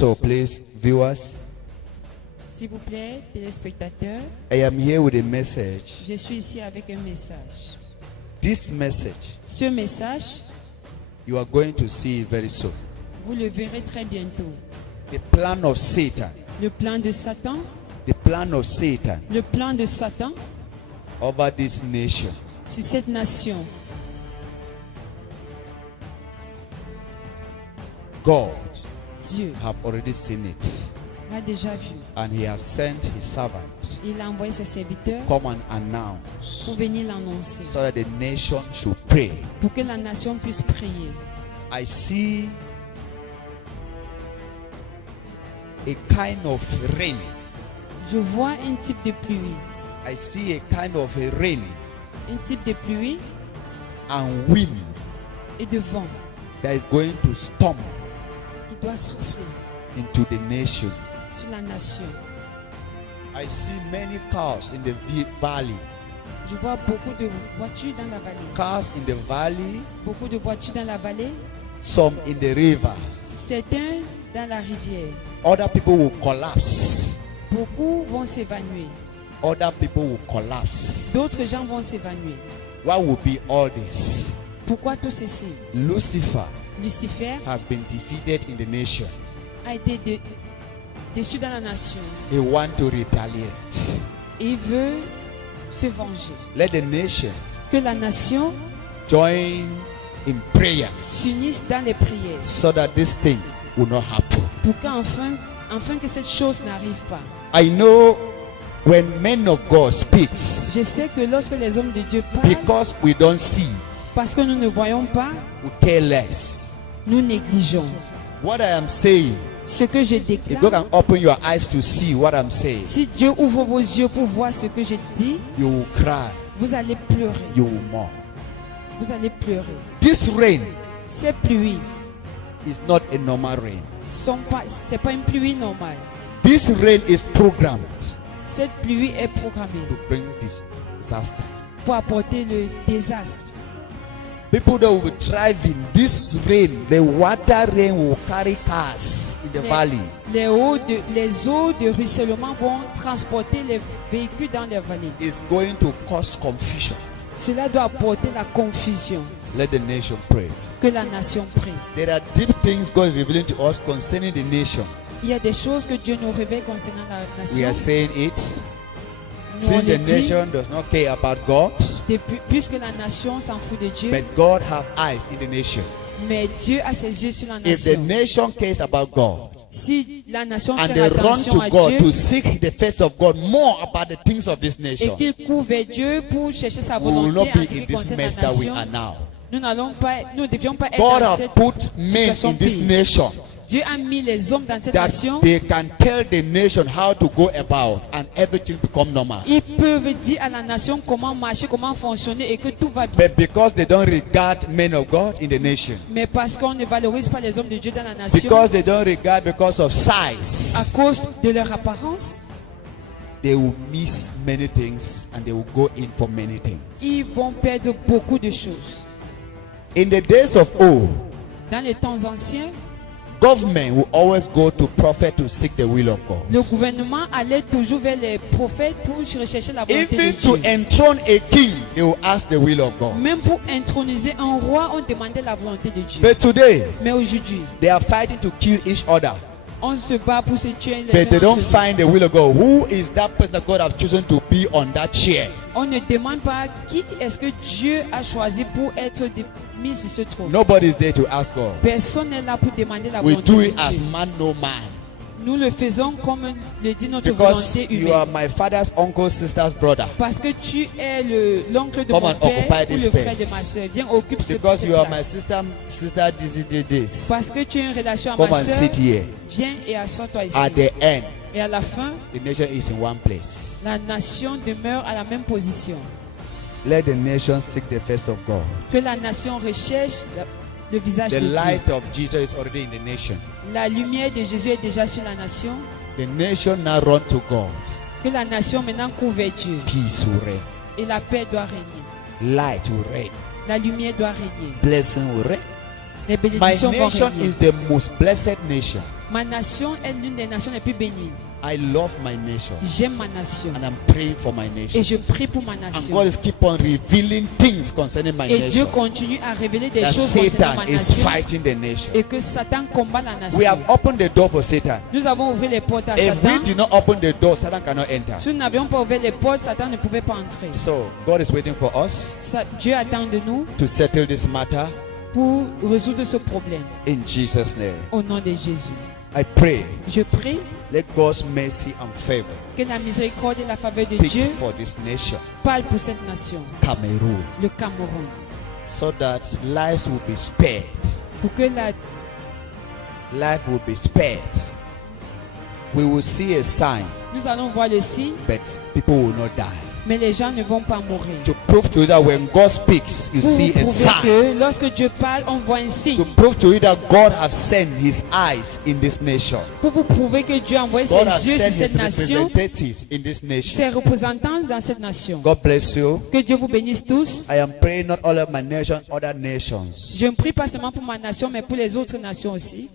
So please, viewers, S'il vous plaît, téléspectateurs, I am here with a message. je suis ici avec un message. This message, Ce message, you are going to see it very soon. vous le verrez très bientôt. The plan of Satan, Le plan de Satan, the plan of Satan le plan de Satan over this nation. sur cette nation. God Dieu have already seen it, l'a déjà vu. and he has sent his servant Il a envoyé ses serviteurs come and announce pour venir l'annoncer, so that the nation should pray. pour que la nation puisse prier. I see a kind of rain. Je vois un type de pluie, I see a kind of a rain un type de pluie and wind et de vent that is going to storm qui doit souffler into the nation. sur la nation. I see many cars in the valley. Je vois beaucoup de voitures dans la vallée. Cars in the valley, Beaucoup de voitures dans la vallée, some in the river. certains dans la rivière. Other people will collapse. Beaucoup vont s'évanouir. Other people will collapse. D'autres gens vont s'évanouir. What will be all this? Pourquoi tout ceci? Lucifer Lucifer has been defeated in the nation. a été déçu dans la nation. He wants to retaliate. Et il veut se venger. Let the nation Que la nation join in prayers s'unisse dans les prières. so that this thing will not happen. Pour qu'enfin que cette chose n'arrive pas. I know when men of God speaks, Je sais que lorsque les hommes de Dieu parlent, because we don't see, parce que nous ne voyons pas, we care less. nous négligeons. What I am saying, Ce que je if God déclare, can open your eyes to see what I'm saying, si Dieu ouvre vos yeux pour voir ce que je dis, you will cry, vous allez pleurer. you will mourn. Vous allez pleurer. This rain Ces pluies is not a normal rain. c'est pas une pluie normale. This rain is programmed Cette pluie est programmée to bring this disaster. pour apporter le désastre. People that will be driving this rain, the water rain will carry cars in the valley. Les eaux de ruissellement vont transporter les véhicules dans les vallées. It's going to cause confusion. Cela doit apporter la confusion. Let the nation pray. Que la nation prie. There are deep things God is revealing to us concerning the nation. Il y a des choses que Dieu nous révèle concernant la We are nation. saying it. Nous, on Since le the dit, nation does not care about God, puisque la nation s'en fout de Dieu, but God have eyes in the nation. mais Dieu a ses yeux sur la If the nation. nation cares about God, Si la nation and fait they run attention to à God to Dieu seek the face of God more about the things of this et nation, qu'il court vers Dieu pour chercher sa we will volonté not en be ce in qui this concerne la mess that we nation, are now. nous ne devions pas être God dans have cette put men situation in this pire. nation Dieu a mis les hommes dans cette that nation. they can tell the nation how to go about and everything become normal. Ils peuvent dire à la nation comment marcher, comment fonctionner et que tout va bien. But because they don't regard men of God in the nation, Mais parce qu'on ne valorise pas les hommes de Dieu dans la nation, because they don't regard because of à size, cause de leur apparence, they will miss many things and they will go in for many things. ils vont perdre beaucoup de choses. In the days of old, Dans les temps anciens, government will always go to prophet to seek the will of God. le gouvernement allait toujours vers les prophètes pour rechercher la volonté de Even to Dieu. enthrone a king, they will ask the will of God. Même pour introniser un roi, on demandait la volonté de Dieu. But today, Mais aujourd'hui, they are fighting to kill each other. on se bat pour se tuer les But they uns don't entre eux. find the will of God. Who is that person that God has chosen to be on that chair? On ne demande pas qui est-ce que Dieu a choisi pour être mis sur ce trône. Nobody is there to ask God. Personne n'est là pour demander la We volonté do de it as Dieu. man, no man. Nous le faisons comme le dit notre Because volonté you are humaine. my father's uncle, sister's brother. Parce que tu es l'oncle de Come mon and père occupy ou this le frère de space. ma soeur. Viens, occupe Because cette you are my place. sister, this. Parce que tu as une relation à Come ma and soeur, sit here. viens et assois-toi ici. At the end, Et à la fin, the nation is in one place. la nation demeure à la même position. Let the nation seek the face of God. Que la nation recherche le visage The de Dieu. light of Jesus is already in the nation. La lumière de Jésus est déjà sur la nation. The nation now run to God. Que la nation maintenant court vers Dieu. Peace will reign. Et la paix doit régner. Light will reign. La lumière doit régner. Blessing will reign. Les My bénédictions vont nation régner. is the most blessed nation. Ma nation est l'une des nations les plus bénies. I love my nation. J'aime ma nation. And I'm praying for my Et nation. je prie pour ma And nation. God is keep on revealing things concerning my Et Dieu nation. continue à révéler des That choses concernant Satan ma is nation. fighting the nation. Et que Satan combat la We nation. have opened the door for Satan. Nous avons ouvert les portes à If we Satan. did not open the door, Satan cannot enter. Si nous n'avions pas ouvert les portes, Satan ne pouvait pas entrer. So God is waiting for us Dieu attend de nous to settle this matter pour résoudre ce problème. in Jesus' name. Au nom de Jésus. I pray, Je prie let God's mercy and favor que la miséricorde et la faveur de speak Dieu for this nation, parlent pour cette nation, Cameroon, le Cameroun, so that lives will be spared. pour que Life will be spared. We will see a sign, nous allons voir le signe, but people will not die. mais les gens ne vont pas mourir. To prove to you that when God speaks, you Pour see vous a prouver sign. que lorsque Dieu parle, on voit un To signe. prove to you that God has sent His eyes in this nation. Pour vous prouver que Dieu a envoyé God has ses yeux sent sur His cette nation, representatives in this nation. ses représentants dans cette nation. God bless you. Que Dieu vous bénisse tous. I am praying not all of my nation, other nations. Je ne prie pas seulement pour ma nation, mais pour les autres nations aussi.